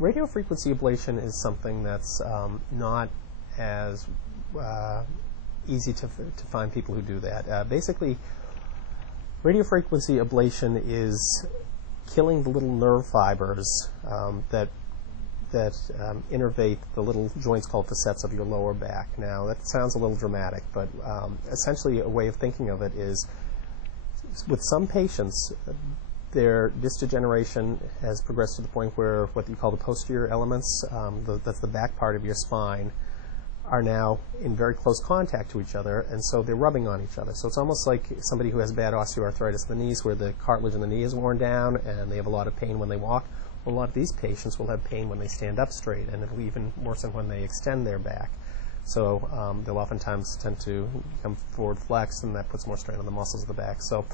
Radiofrequency ablation is something that's not as easy to find people who do that. Basically, radiofrequency ablation is killing the little nerve fibers that innervate the little joints called facets of your lower back. Now, that sounds a little dramatic, but essentially a way of thinking of it is, with some patients, their disc degeneration has progressed to the point where what you call the posterior elements, that's the back part of your spine, are now in very close contact to each other, and so they're rubbing on each other. So it's almost like somebody who has bad osteoarthritis in the knees, where the cartilage in the knee is worn down and they have a lot of pain when they walk. Well, a lot of these patients will have pain when they stand up straight, and it'll even worsen when they extend their back. So they'll oftentimes tend to become forward flexed, and that puts more strain on the muscles of the back. So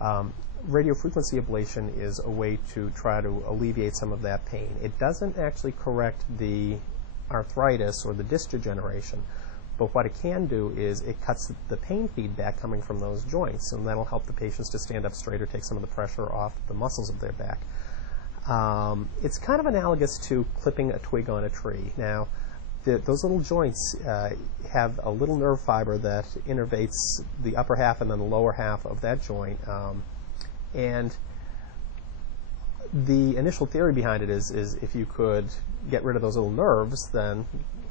radiofrequency ablation is a way to try to alleviate some of that pain. It doesn't actually correct the arthritis or the disc degeneration, but what it can do is it cuts the pain feedback coming from those joints, and that'll help the patients to stand up straight or take some of the pressure off the muscles of their back. It's kind of analogous to clipping a twig on a tree. Now, those little joints have a little nerve fiber that innervates the upper half and then the lower half of that joint. And the initial theory behind it is if you could get rid of those little nerves, then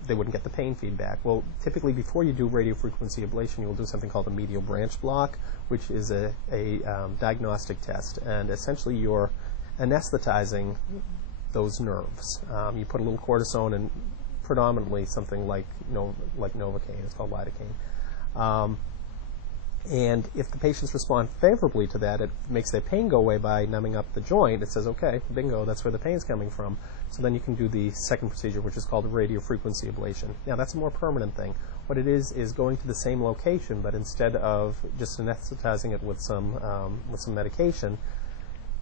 they wouldn't get the pain feedback. Well, typically before you do radiofrequency ablation, you will do something called a medial branch block, which is a diagnostic test. And essentially you're anesthetizing those nerves. You put a little cortisone and predominantly something like Novocaine. It's called lidocaine. And if the patients respond favorably to that, it makes their pain go away by numbing up the joint. It says, okay, bingo, that's where the pain's coming from. So then you can do the second procedure, which is called radiofrequency ablation. Now, that's a more permanent thing. What it is going to the same location, but instead of just anesthetizing it with some medication,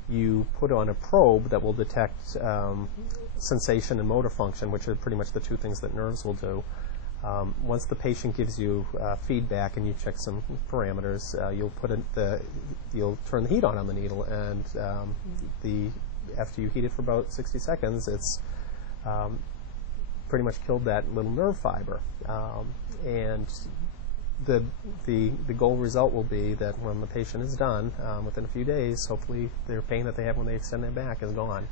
you put on a probe that will detect sensation and motor function, which are pretty much the two things that nerves will do. Once the patient gives you feedback and you check some parameters, you'll turn the heat on the needle, and after you heat it for about 60 seconds, it's pretty much killed that little nerve fiber. And the goal result will be that when the patient is done, within a few days, hopefully their pain that they have when they extend their back is gone.